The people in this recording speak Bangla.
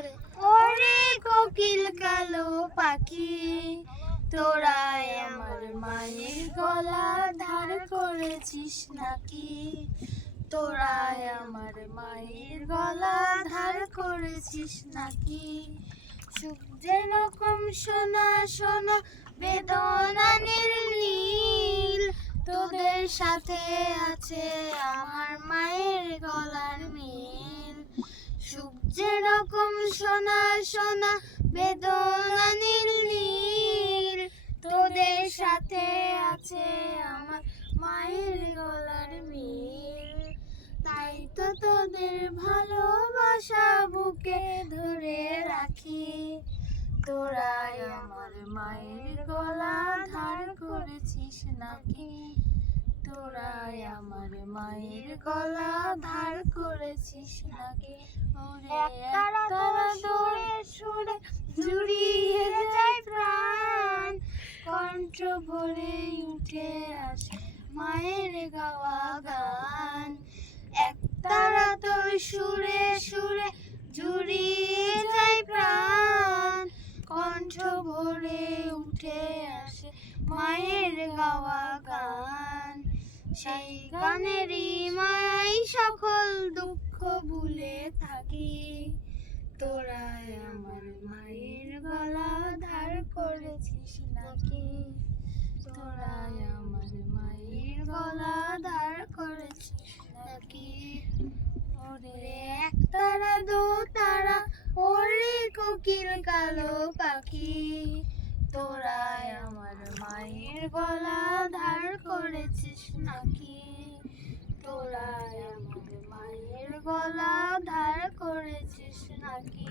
জোরে ওরে কোকিল কালো পাখি, তোরাই আমার মায়ের গলা ধার করেছিস নাকি? তোরাই আমার মায়ের গলা ধার করেছিস নাকি? সুখ যেরকম সোনা সোনা বেদনা নীল, তোদের সাথে আছে আমার মায়ের গলার মিল। সুখ যেরকম সোনা সোনা বেদনা নীল, তোদের সাথে আছে আমার মায়ের গলার মিল। তাই তো তোদের ভালোবাসা বুকে ধরে রাখি, তোরাই আমার মায়ের গলা ধার করেছিস নাকি? তোরাই আমার মায়ের গলা ধার করেছিস নাকি? একতারা দৌড়ে সুরে জুড়িয়ে যায় প্রাণ, কণ্ঠ ভরে উঠে আসে মায়ের গাওয়া গান। একতারা তোর সুরে সুরে জুড়িয়ে যায় প্রাণ, কণ্ঠ ভরে উঠে আসে মায়ের গাওয়া গান। সেই গানেরই মায়াই সকল দুঃখ ভুলে থাকি, তোরাই আমার মায়ের গলা ধার করেছিস নাকি? তোরাই আমার মায়ের গলা ধার করেছিস নাকি? ওরে একতারা দো তারা, ওরে কোকিল কালো পাখি, তোরাই আমার মায়ের গলা ধার করেছিস নাকি? তোরাই আমার মায়ের গলা ধার করেছিস নাকি?